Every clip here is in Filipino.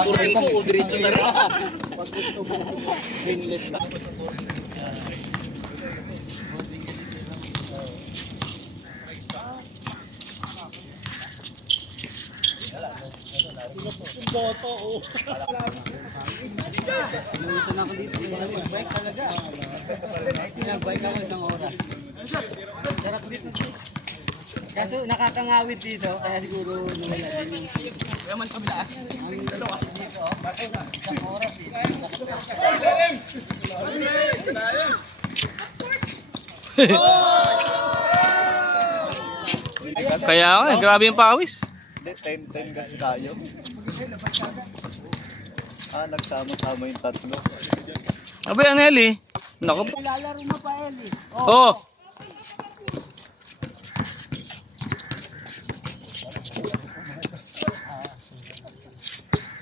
Buring ko, diretso sa rin. Pag gusto mo, stainless lang. Boto, oh. Inuusan ako dito. Bike talaga. Nag-bike ako isang oras. Sarap dito. Kaso nakakangawit dito, kaya siguro nawala din yung... Yaman kabila. Ang dalawa dito, isang oras dito. Kaya ako, grabe yung pawis. Hindi, 10-10 kasi tayo. Nagsama-sama yung tatlo. Abay, ang Eli. Naku. Lalaro mo pa, Eli. Oh.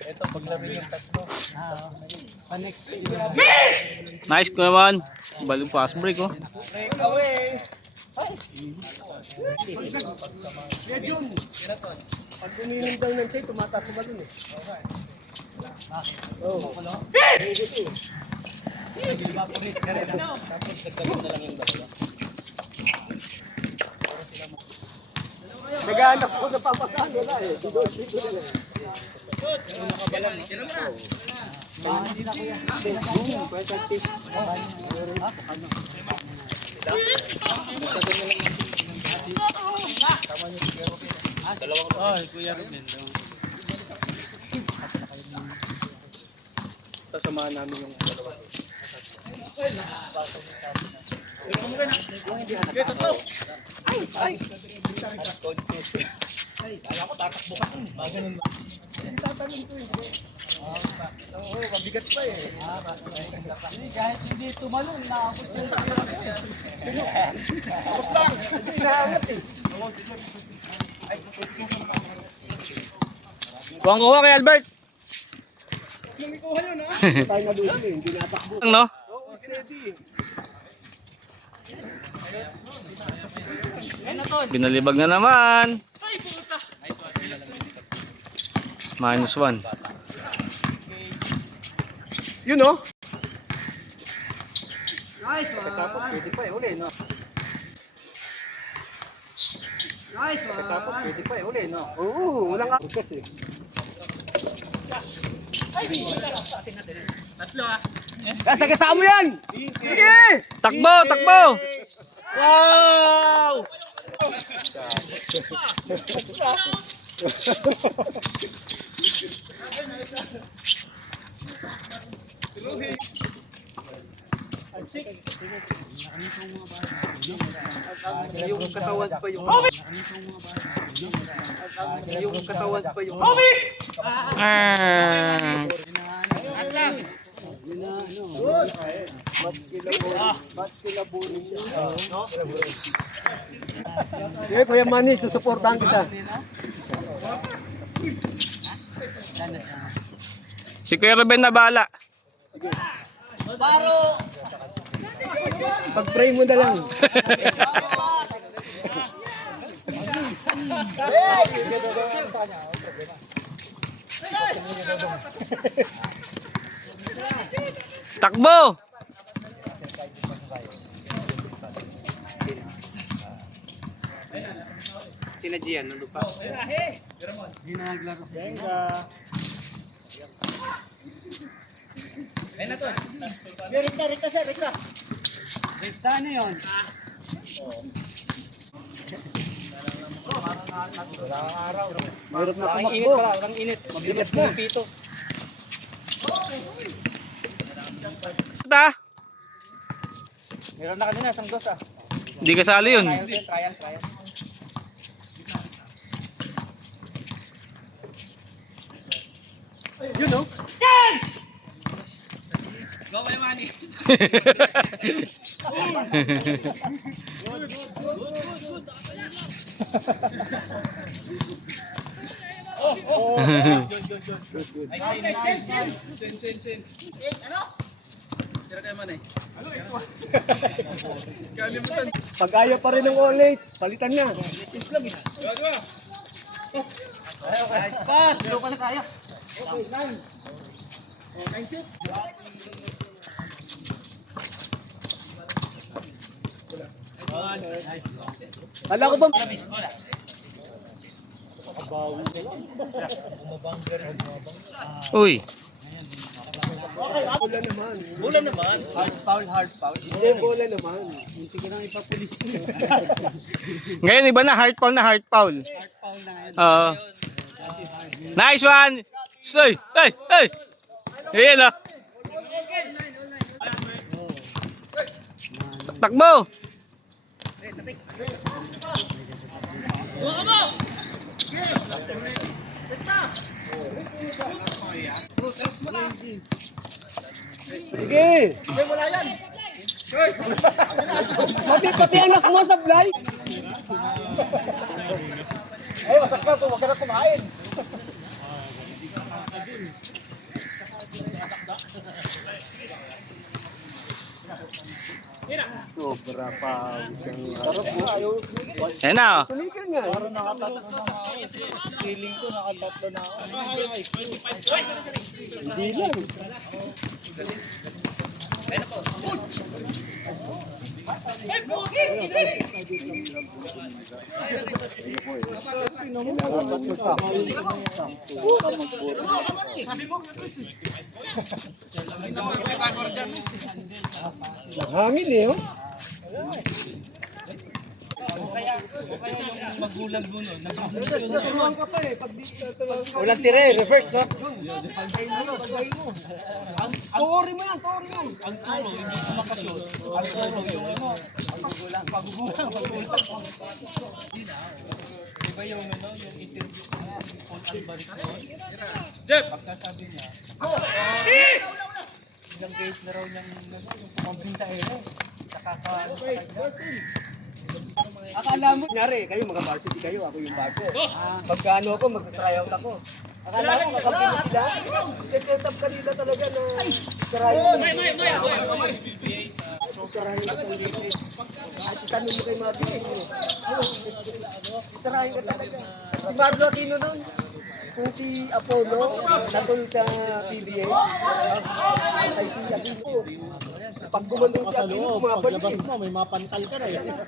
Ito, paglaro yung tatlo. Pa-next. Nice ko naman. Balik fast break, oh. Break away! Pag uminom daw ng tayo, tumataas sa balon eh. Oo. Naghahanap ko na papasahan wala eh. Dito na lang. Hindi na kuya. Kuya Ruben. Sasamahan namin yung dalawa. Oo, mabigat pa eh. Kahit hindi tumalong, naabot yung Tapos lang, hinahangat eh. Kuha kay Albert. Lumikuha yun ha? Tayo na doon eh, hindi natakbo. No? Oo, steady. Binalibag na naman. -1. Yun oh. Nice one. Pwede pa eh, uli no? Nice one. Pwede pa eh, uli no? Oo, walang akas eh. Kasama mo yan! Sige! Takbo, takbo. Wow! Yung katawan pa yung katawan pa yung Ah. Eh, Kuya Manny, susuportahan kita. Si Kuya Ruben na bala. Pag-pray mo na lang. Takbo. Sina Gian, nandun pa. Hindi na naglaro. Ayun na to. Rita, ano yun? Mahirap na tumakbo. Ang init. Mabigat mo, pito. Ta. Meron na kanina, isang dos ah. Hindi kasali yun. Trial. Yun oh. Go kayo, Manny. Pag ayaw pa rin ng all-8, palitan na. Nice pass. Hindi ko pala kaya. Okay, 9. Oh, 9-6. Kala ko bang... Uy, Bola naman. Bola naman. Hard foul, hard foul. Hindi, bola naman. Hindi ko nang ipapulis ko. ngayon iba na heart foul na heart foul. Hard foul na ngayon. Oo. Nice one! Soy! Hey! Hey! Ayan o. Takbo! Sige. Sige, wala yan. Pati anak mo sablay. Ay, masakal to. Huwag ka na kumain. Sobra pa. Sarap mo. Ayaw. Ayan na o. Tulikil nga. Parang nakatatlo na ako. Feeling ko nakatatlo na ako. Hindi lang. Hangin eh, oh. Walang tire, reverse, no? Tuori mo yan, tuori mo. Iba yung ano, yung interview ko ni Paul Alvarez noon. Jeff! Pagkasabi niya, ilang gate na raw niyang yung pumamping sa ere. Nakakaano sa kanya. Akala mo, nyari, kayo mga varsity kayo, ako yung bago. Pagkano ako, mag-tryout ako. Akala ko, makampi na sila. Set up kanila talaga na tryout. Tirahin ka talaga. At itanong mo kay Mati. Tirahin ka talaga. Si Marlo Aquino nun, kung si Apollo, natul sa PBA, ay si Aquino. Pag gumandong si Aquino, kumabalik eh. May mapantal ka na eh. Talaga.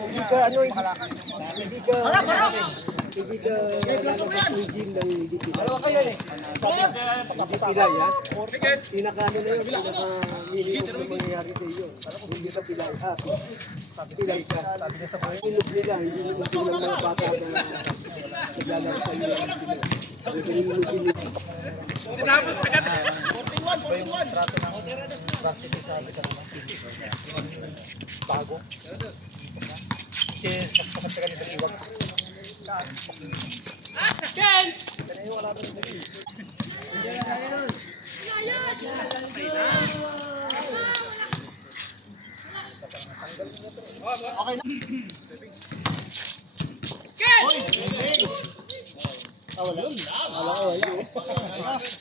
Hindi ka ano, hindi ka nagiging ng hindi pila. Hindi pila yan. Pinaka-ano na yun, pinaka-minimum na mangyayari sa iyo. Hindi ka pila. Pila ka. Inok nila, hindi lang mga bata na naglalaro sa iyo. Tinapos agad. Bago. Kasi pasap sa kanila iwag.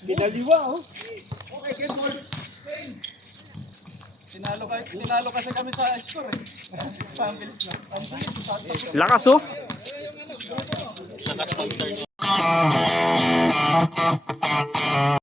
Pinaliwa, oh. Okay, game ball. Tinalo kasi kami sa score eh. Pambilis na. Lakas oh.